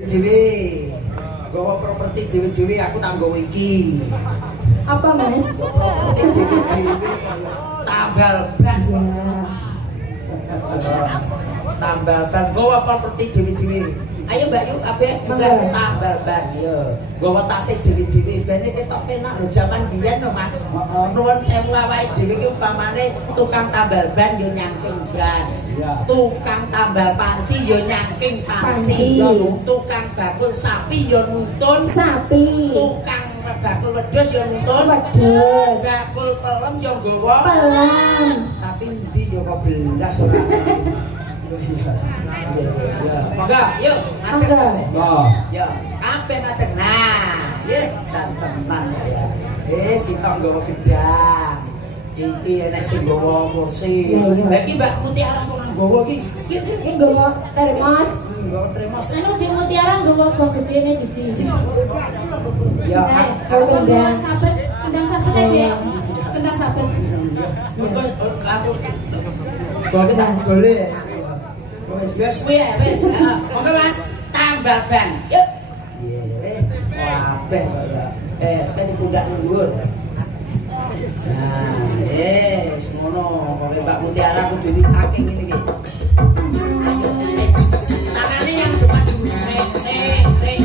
Dewe gawa properti dewe-dewe aku tak nggawa iki. Apa Mas? Properti dewe-dewe tambal ban. Tambal ban gawa properti dewe-dewe. Ayo Mbak Yu kabeh tambal ban ya. Gawa tasih dewe-dewe ben ketok penak lho jaman biyen lho Mas. Nuwun sewu awake dhewe iki upamane tukang tambal ban yo nyangking ban. Tukang tambal panci yo nyangking panci. Tukang bakul sapi yo nuntun sapi. Tukang bakul wedhus yo nuntun wedhus. Bakul pelem yo nggawa pelem. Tapi endi yo kok belas ora. Monggo, yuk, ngadeg. Ya, kabeh ngadeg. Nah, ya jantenan ya. Sitok nggawa gedang. Iki enek sing nggawa kursi. Lah iki Mbak Mutiara kok nggawa iki? Iki nggawa termos. Nggawa termos. Anu di Mutiara nggawa gong gedene siji. Ya, kendang sabet, kendang sabet aja. Kendang sabet. Monggo aku boleh tak boleh. Wes kuwi ya, wes. Monggo Mas, tambal ban. Yuk. Iya, kabeh ya. Peti pundak dhuwur. Nah, semono kowe Mbak Mutiara kudu dicaking ngene iki. Tangane yang cepat dulu. Sing.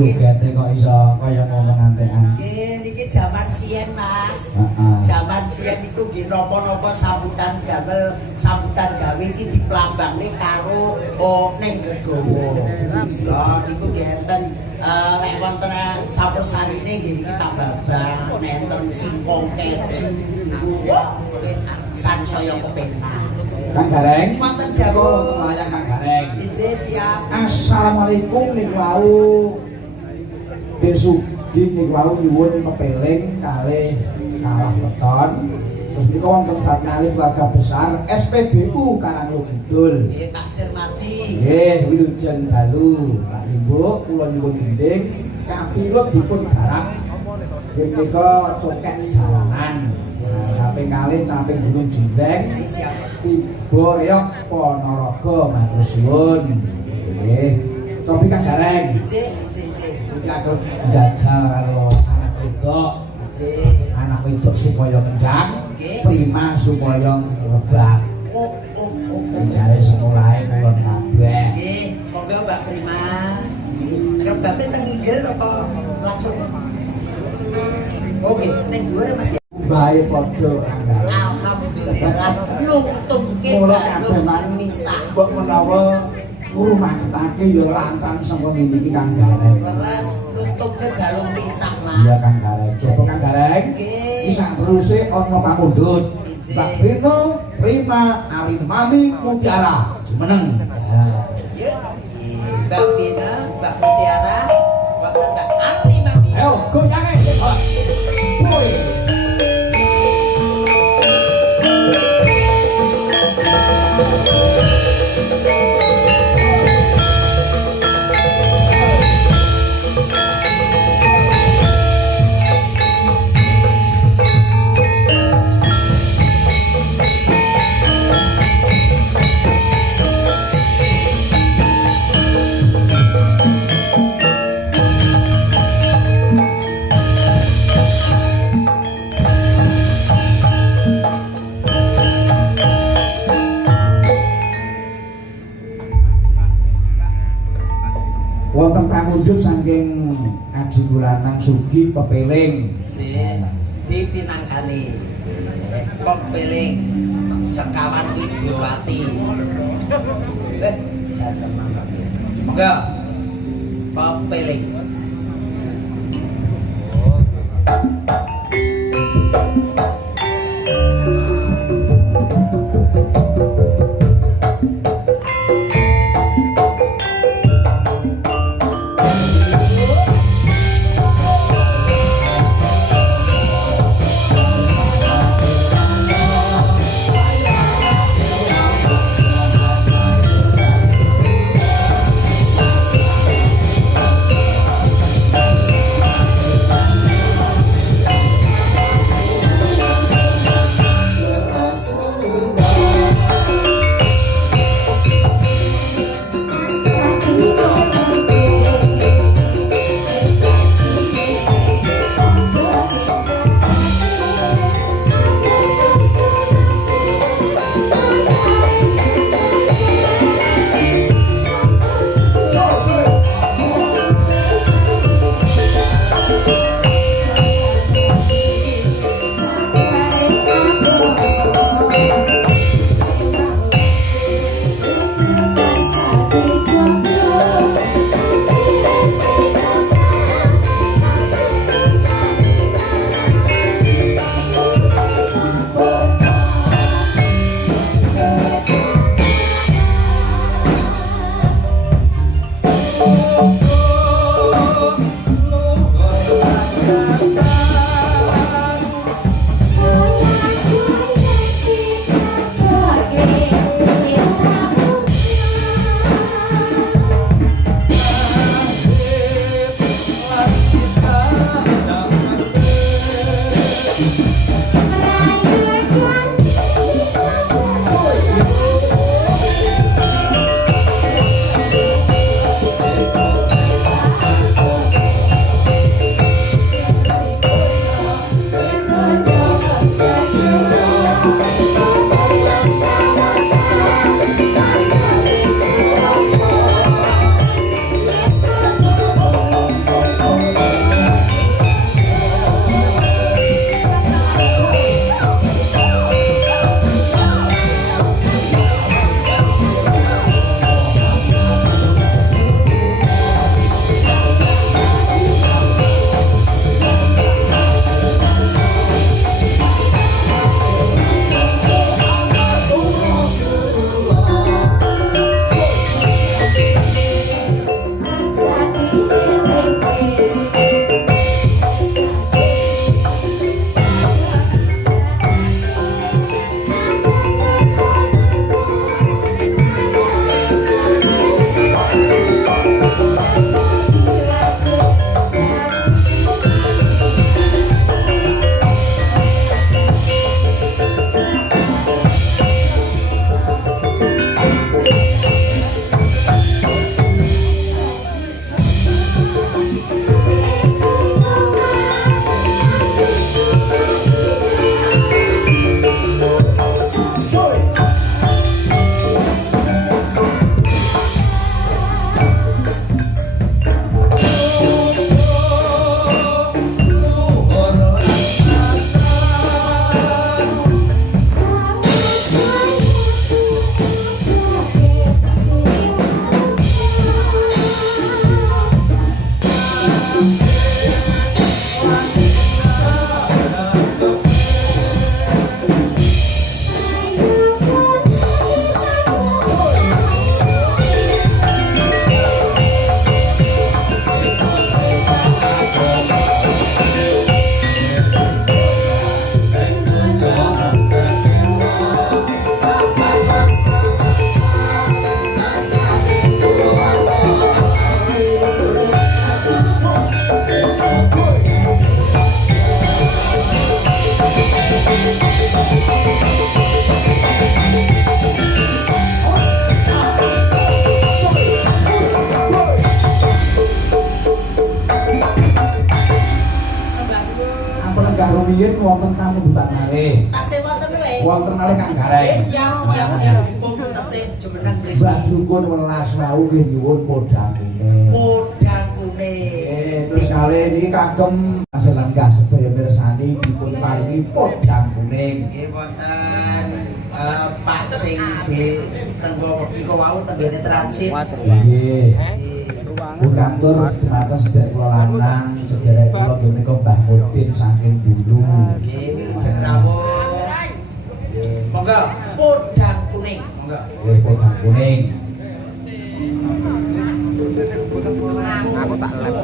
jogete kok iso kaya ngomong antekan. Nggih, niki jaman siyen, Mas. Heeh. Jaman siyen niku nggih napa-napa sambutan gawe iki diplambangne karo ning gegawa. Lah niku nggih enten lek wonten sampun sarine nggih niki tambah bang, enten singkong keju. Wah, sansaya kepenak. Kang Gareng. Wonten dawuh Layang Kang Gareng. Ije siap. Assalamualaikum niku wau. Besugi niku wau nyuwun pepeling kalih kalah weton. Terus niku wonten satkalih keluarga besar SPBU Karanglo Kidul. Nggih, Pak Sirmati. Nggih, wilujeng dalu. Pak Limbo kula nyuwun gending kapilot dipun garap. Menika cokek jalanan. Kaping kalih camping Gunung Jendeng. Tiba reok Ponorogo matur suwun. Nggih. Topi Kang Gareng. Ije. Aku jajal karo anak wedok. Anak wedok supaya kendang, prima supaya rebak. Jare sekolahe kula kabeh. Nggih, monggo Mbak Prima. Rebabe teng inggil apa langsung? Oke, ning dhuwur Mas. Bae padha Kang Gareng. Alhamdulillah nungtungke Mula balung kabeh man misah. mbok menawa ngrumaketake ya lantang sangka niki Kang Gareng. Leres nungtungke balung misah, Iya Mas. Kang Gareng. Coba Kang Gareng. Nggih. Iki sak teruse ana pamundhut. Mbak Vino, Prima, Arin Mami, Mutiara. Jumeneng. Ya. Yuk. Mbak Vina, Mbak Mutiara, Mbak Ari Mami. Ayo goyange sik. Boy. Wonten pamundhut saking Adi Kulanang Sugi pepeling. Dipinangkani pepeling sekawan Widyawati. Jatem mangga. Monggo. Pepeling. rumiyin wonten pambutan malih. Tasih wonten le. Wonten malih Kang Gareng. Siap. Dipun tasih jemeneng mriki. Mbak Dukun welas wau nggih nyuwun podang kuning. Podang kuning. Terus kali ini kagem selenggah sedaya mirsani dipun paringi podang kuning. Nggih wonten Pak sing di tenggo niku wau tenggene transit. Nggih. Kantor atas sedherek kula lanang, sedherek kula nggih menika Mbah Mudin saking Bulu. Nggih, wilujeng rawuh. Monggo podang kuning, monggo. Nggih, podang kuning. Aku tak lep.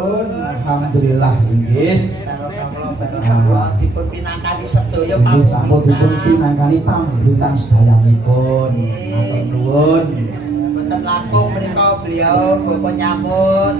nuwun. Alhamdulillah inggih. Barokah dipun pinangkani sedaya Inggih sampun dipun pinangkani pambutan sedayanipun. Matur nuwun. Mboten langkung menika beliau bapak nyambut